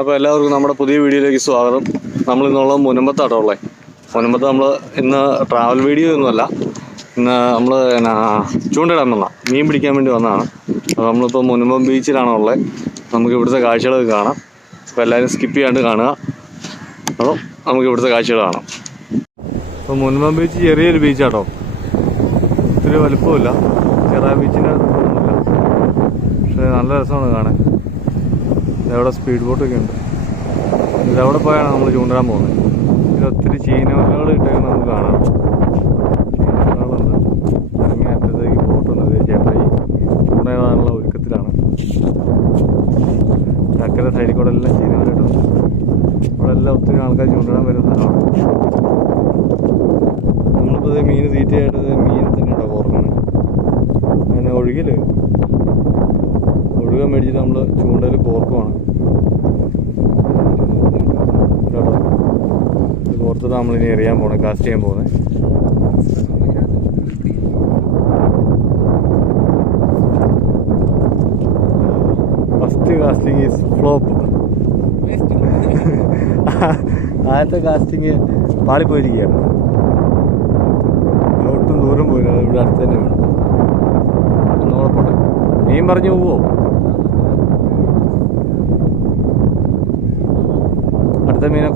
അപ്പോൾ എല്ലാവർക്കും നമ്മുടെ പുതിയ വീഡിയോയിലേക്ക് സ്വാഗതം. നമ്മൾ ഇന്നുള്ളത് മുനമ്പത്താട്ടോ ഉള്ളത് മുനമ്പത്ത് നമ്മൾ ഇന്ന് ട്രാവൽ വീഡിയോ ഒന്നുമല്ല ഇന്ന് നമ്മൾ എന്നാ ചൂണ്ടിടാൻ വന്ന മീൻ പിടിക്കാൻ വേണ്ടി വന്നതാണ്. അപ്പോൾ നമ്മളിപ്പോൾ മുനമ്പം ബീച്ചിലാണ് ഉള്ളത് നമുക്ക് ഇവിടുത്തെ കാഴ്ചകൾ കാണാം. അപ്പോൾ എല്ലാവരും സ്കിപ്പ് ചെയ്യാണ്ട് കാണുക. അപ്പോൾ നമുക്ക് ഇവിടുത്തെ കാഴ്ചകൾ കാണാം. അപ്പോൾ മുനമ്പം ബീച്ച് ചെറിയൊരു ബീച്ചാട്ടോ ഒത്തിരി വലുപ്പമില്ല ചെറിയ ബീച്ചിന്റെ പക്ഷേ നല്ല രസമാണ് കാണാൻ. ഇതവിടെ സ്പീഡ് ബോട്ടൊക്കെ ഉണ്ട്. ഇതവിടെ പോയാണ് നമ്മൾ ചൂണ്ടാൻ പോകുന്നത്. ഇതിൽ ഒത്തിരി ചീനവലകൾ ഇട്ടൊക്കെ നമുക്ക് കാണാം. ചീനകളുണ്ട് ഇറങ്ങി അറ്റത്തേക്ക് ബോട്ടുണ്ട് ഇത് ചേട്ടായി ചൂണ്ടയിടാനുള്ള ഒരുക്കത്തിലാണ്. ചക്കര സൈഡിൽ കൂടെ എല്ലാം ചീനവല ഇട്ടുണ്ട് അവിടെ എല്ലാം ഒത്തിരി ആൾക്കാർ ചൂണ്ടാൻ വരുന്ന സ്ഥലമാണ്. നമ്മളിപ്പോൾ മീൻ തീറ്റയായിട്ട് ഇത് മീൻ തന്നെയാണ് ഓർമ്മ അങ്ങനെ ഒഴുകിൽ ഒഴുകാൻ മേടിച്ചിട്ട് നമ്മൾ ചൂണ്ടയിൽ കോർക്കുവാണ്. കേട്ടോ ഇത് കോർത്തിട്ട് നമ്മളിനി എറിയാൻ പോണേ കാസ്റ്റ് ചെയ്യാൻ പോകുന്നത് ഫസ്റ്റ് കാസ്റ്റിംഗ് ഈസ് ഫ്ലോപ്പ്. ആദ്യത്തെ കാസ്റ്റിംഗ് പാളിപ്പോയിരിക്കുകയാണ്. ഒട്ടും ദൂരം പോയില്ല ഇവിടെ അടുത്ത് തന്നെ വേണം. ഒന്നുകൂടെ പോട്ടെ മീൻ പറഞ്ഞു പോവോ? അടുത്ത മീനെ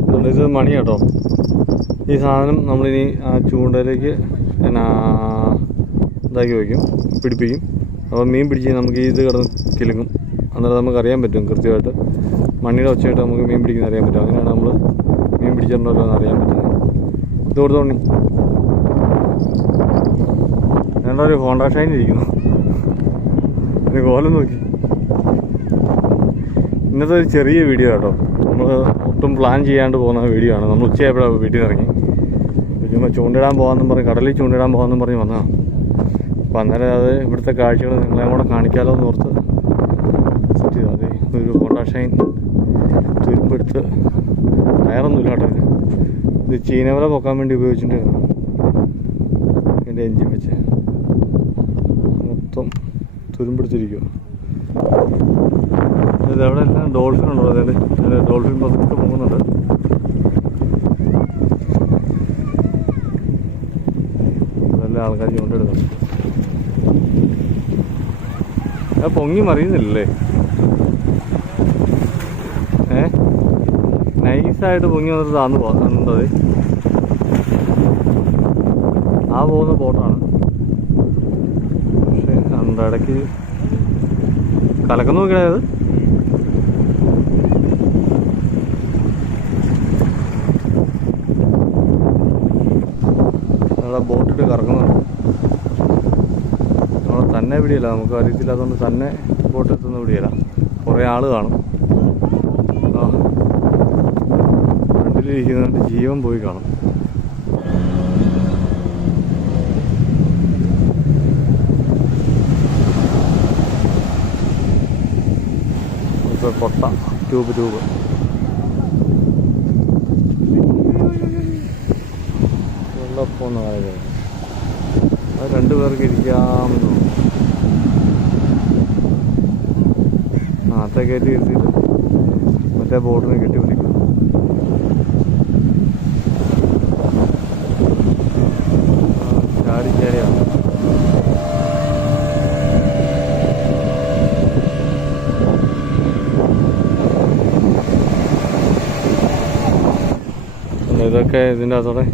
ഇതുകൊണ്ട് ഇത് മണി കേട്ടോ. ഈ സാധനം നമ്മളിനി ആ ചൂണ്ടയിലേക്ക് എന്നാ ഇതാക്കി വയ്ക്കും പിടിപ്പിക്കും. അപ്പോൾ മീൻ പിടിച്ച് നമുക്ക് ഇത് കിടന്ന് കിലുങ്ങും. അന്നേരം നമുക്ക് അറിയാൻ പറ്റും കൃത്യമായിട്ട്. മണ്ണിയുടെ ഒച്ചയായിട്ട് നമുക്ക് മീൻ പിടിക്കുന്ന അറിയാൻ പറ്റും. അങ്ങനെയാണ് നമ്മൾ മീൻ പിടിച്ചിട്ടുണ്ടല്ലോ എന്ന് അറിയാൻ പറ്റുന്നത്. ഇത് ഒരു ഹോണ്ട ഷൈൻ ഇരിക്കുന്നു. കോലം നോക്കി. ഇന്നത്തെ ഒരു ചെറിയ വീഡിയോ കേട്ടോ നമ്മൾ ഒട്ടും പ്ലാൻ ചെയ്യാണ്ട് പോകുന്ന വീഡിയോ ആണ്. നമ്മൾ ഉച്ചയായപ്പോഴാണ് വീട്ടിൽ ഇറങ്ങി. ചുമ്മാ ചൂണ്ടിടാൻ പോകാമെന്നും പറഞ്ഞ് കടലിൽ ചൂണ്ടിടാൻ പോകാമെന്നും പറഞ്ഞ് വന്നതാണ് അപ്പം അന്നേരം അത് ഇവിടുത്തെ കാഴ്ചകൾ നിങ്ങളെ കൂടെ കാണിക്കാമല്ലോ എന്ന് ഓർത്ത് സെറ്റ് ചെയ്തു. അതെ ഒരു ഫോട്ടോഷൈൻ ഷൈൻ തുരുമ്പെടുത്ത്. ടയറൊന്നുമില്ല കേട്ടോ. ഇത്. ചീനവല പൊക്കാൻ വേണ്ടി ഉപയോഗിച്ചിട്ടുണ്ടായിരുന്നു എന്റെ എൻജിൻ വെച്ച്. മൊത്തം തുരുമ്പെടുത്തിരിക്കുക ഇത് അവിടെ എല്ലാം ഡോൾഫിൻ ഉണ്ടോ? അതായത് ഡോൾഫിൻ ബസ്സിട്ട് പോകുന്നുണ്ട് അതെല്ലാം ആൾക്കാർ ചൂണ്ടെടുക്കുന്നുണ്ട് പൊങ്ങി മറിയുന്നില്ലല്ലേ? ഏ? നൈസായിട്ട് പൊങ്ങി വന്നിട്ട് താന്ന് പോകുന്നുണ്ടത് ആ പോകുന്ന ബോട്ടാണ്. പക്ഷെ അതിന്റെ ഇടയ്ക്ക് കലക്കം നോക്കിയത് നമ്മളെ കറങ്ങുന്നുണ്ട് നമ്മളെ തന്നെ പിടിയില്ല നമുക്ക് അറിയത്തില്ലാത്തതുകൊണ്ട് തന്നെ ബോട്ട് എത്തുന്ന പിടിയില്ല കുറേ ആൾ കാണും. ആ. ഫ്രണ്ടിലിരിക്കുന്നതിന്റെ ജീവൻ പോയി കാണും. കൊട്ട. Tube tube. വെള്ളപ്പൊന്ന് പറയുന്നത് അത് രണ്ടു പേർക്ക് ഇരിക്കാമെന്ന് ആ അത്തെ കയറ്റി ഇരുത്തിയിട്ട് മറ്റേ ബോട്ടിന് കെട്ടി പിടിക്കണം. ഇതൊക്കെ ഇതിന്റെ അകത്തോടെ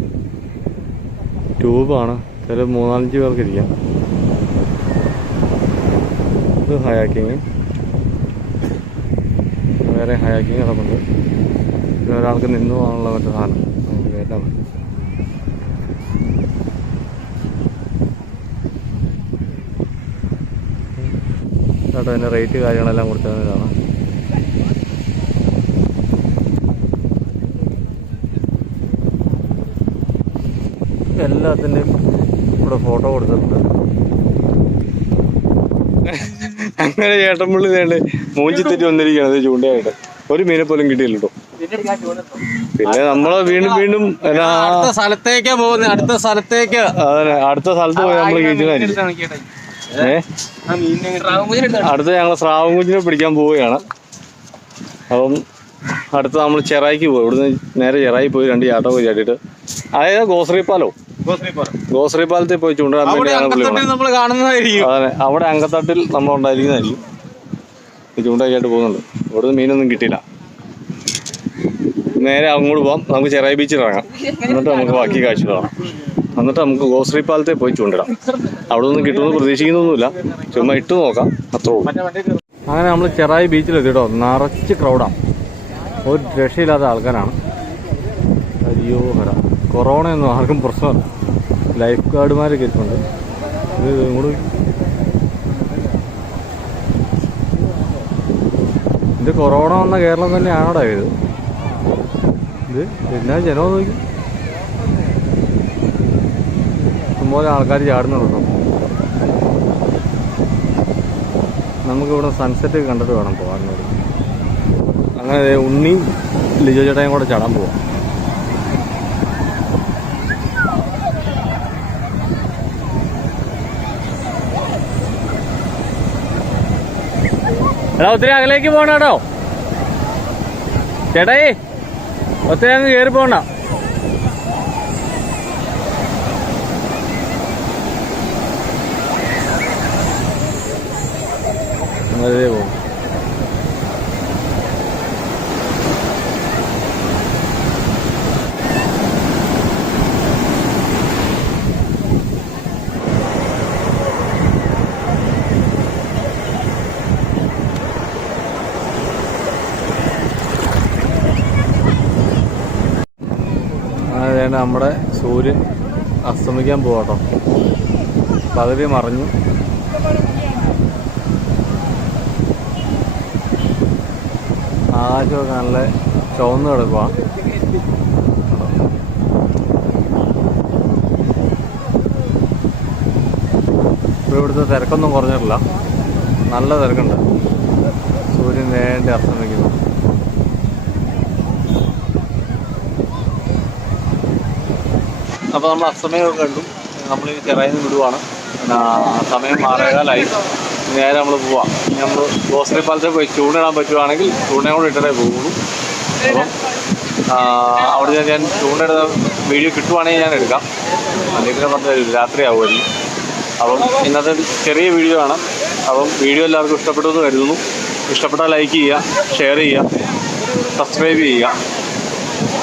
ട്യൂബാണ്. ചില മൂന്നാലഞ്ച് പേർക്ക് ഇരിക്കാം. ഇത് ഹയാക്കിങ് വേറെ ഹയാക്കിങ് കിടപ്പുണ്ട് പിന്നെ ഒരാൾക്ക് നിന്ന് പോകാനുള്ള മറ്റേ സാധനം. നമുക്ക് കയറ്റാൻ പറ്റും. ചേട്ടാ അതിന്റെ റേറ്റ് കാര്യങ്ങളെല്ലാം കൊടുത്തതെന്ന് കാണാം. എല്ലാത്തിന്റെയും ഇവിടെ ഫോട്ടോ കൊടുത്തിട്ടുണ്ട്. അങ്ങനെ ചേട്ടൻപുള്ളി നേണ്ട് മൂഞ്ചി തെറ്റി വന്നിരിക്കുകയാണ് ചൂണ്ടയായിട്ട്. ഒരു മീനെ പോലും കിട്ടിയില്ലോ കേട്ടോ പിന്നെ നമ്മൾ വീണ്ടും വീണ്ടും അടുത്ത സ്ഥലത്തേക്കാ പോകുന്നത് അടുത്ത സ്ഥലത്തേക്ക്. അടുത്ത സ്ഥലത്ത് പോയി നമ്മൾ അടുത്ത ഞങ്ങൾ സ്രാവം കുഞ്ഞിനെ പിടിക്കാൻ പോവുകയാണ്. അപ്പം അടുത്ത നമ്മൾ ചെറായിക്ക് പോകും ഇവിടുന്ന് നേരെ ചെറായി പോയി രണ്ട് ചാട്ടം പോയി ചാട്ടിയിട്ട് അതായത് ഗോസറിപ്പാലോ പാലോ? ഗോശ്രീ പാലത്തിൽ പോയി ചൂണ്ടാൻ നമ്മൾ കാണുന്നതായിരിക്കും. അതെ അവിടെ അങ്കത്തട്ടിൽ നമ്മൾ ഉണ്ടായിരിക്കുന്നതായിരിക്കും. ചൂണ്ടയൊക്കെയായിട്ട് പോകുന്നുണ്ട്. ഇവിടുന്ന് മീനൊന്നും കിട്ടിയില്ല. നേരെ അങ്ങോട്ട് പോവാം. നമുക്ക് ചെറിയ ബീച്ചിൽ ഇറങ്ങാം. എന്നിട്ട് നമുക്ക് ബാക്കി കാഴ്ച കാണാം. എന്നിട്ട് നമുക്ക് ഗോശ്രീ പാലത്തെ പോയി ചൂണ്ടിടാം. അവിടെ ഒന്നും കിട്ടുമെന്ന് പ്രതീക്ഷിക്കുന്നൊന്നുമില്ല. ചുമ്മാ ഇട്ട് നോക്കാം. അത്രേ ഉള്ളൂ. അങ്ങനെ നമ്മൾ ചെറായി ബീച്ചിൽ കേട്ടോ നിറച്ച് ക്രൗഡാണ് ഒരു രക്ഷയില്ലാത്ത ആൾക്കാരാണ്. അയ്യോ ഹര. കൊറോണയൊന്നും ആർക്കും പ്രശ്നമല്ല. ലൈഫ് ഗാർഡുമാരൊക്കെ ഇരിപ്പുണ്ട് ഇത് ഇങ്ങോട്ട്. ഇത് കൊറോണ വന്ന കേരളം തന്നെയാണോടാ ഇത്? ഇത് എല്ലാ ജനം നോക്കി? ഇഷ്ടംപോലെ ആൾക്കാർ ചാടുന്നുണ്ടോ? നമുക്കിവിടെ സൺസെറ്റ് കണ്ടിട്ട് വേണം പോകാൻ അങ്ങനെ ഉണ്ണി ലിജോ ചേട്ടായും കൂടെ ചാടാൻ പോവാം. എടാ ഒത്തിരി അകലേക്ക് പോകണം കേട്ടോ ചേട്ടായി ഒത്തിരി അങ്ങ് കയറി പോകണ്ട. പോകും വേണ്ട നമ്മുടെ സൂര്യൻ അസ്തമിക്കാൻ പോവാട്ടോ. പകുതി മറിഞ്ഞു. ആകാശമൊക്കെ നല്ല ചുവന്ന് കിടക്കുക ഇപ്പോൾ ഇവിടുത്തെ തിരക്കൊന്നും കുറഞ്ഞിട്ടില്ല. നല്ല തിരക്കുണ്ട്. സൂര്യൻ വേണ്ടി അസ്തമിക്കുന്നു. അപ്പോൾ നമ്മൾ അസ്തമയമൊക്കെ കണ്ടു. നമ്മൾ ഈ ചെറായി നിന്ന് വിടുവാണ്. സമയം മാറേകാലായി. നേരെ നമ്മൾ പോവാം. നമ്മൾ ഗോസ്ലി പാലത്തിൽ പോയി ചൂണ്ടിടാൻ പറ്റുവാണെങ്കിൽ ചൂണ്ടയും കൂടെ ഇട്ടേ പോകുള്ളൂ അപ്പം അവിടെ ഞാൻ ചൂണ്ടിടുന്ന വീഡിയോ കിട്ടുവാണെങ്കിൽ ഞാൻ എടുക്കാം. അല്ലെങ്കിൽ പറഞ്ഞ രാത്രി ആവുമായിരിക്കും. അപ്പം ഇന്നത്തെ ചെറിയ വീഡിയോ ആണ്. അപ്പം വീഡിയോ എല്ലാവർക്കും ഇഷ്ടപ്പെട്ടു എന്ന് കരുതുന്നു. ഇഷ്ടപ്പെട്ടാൽ ലൈക്ക് ചെയ്യുക ഷെയർ ചെയ്യുക സബ്സ്ക്രൈബ് ചെയ്യുക.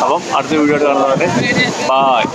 അപ്പം അടുത്ത വീഡിയോ ആയിട്ട് കാണുന്നവരെ ബായ്.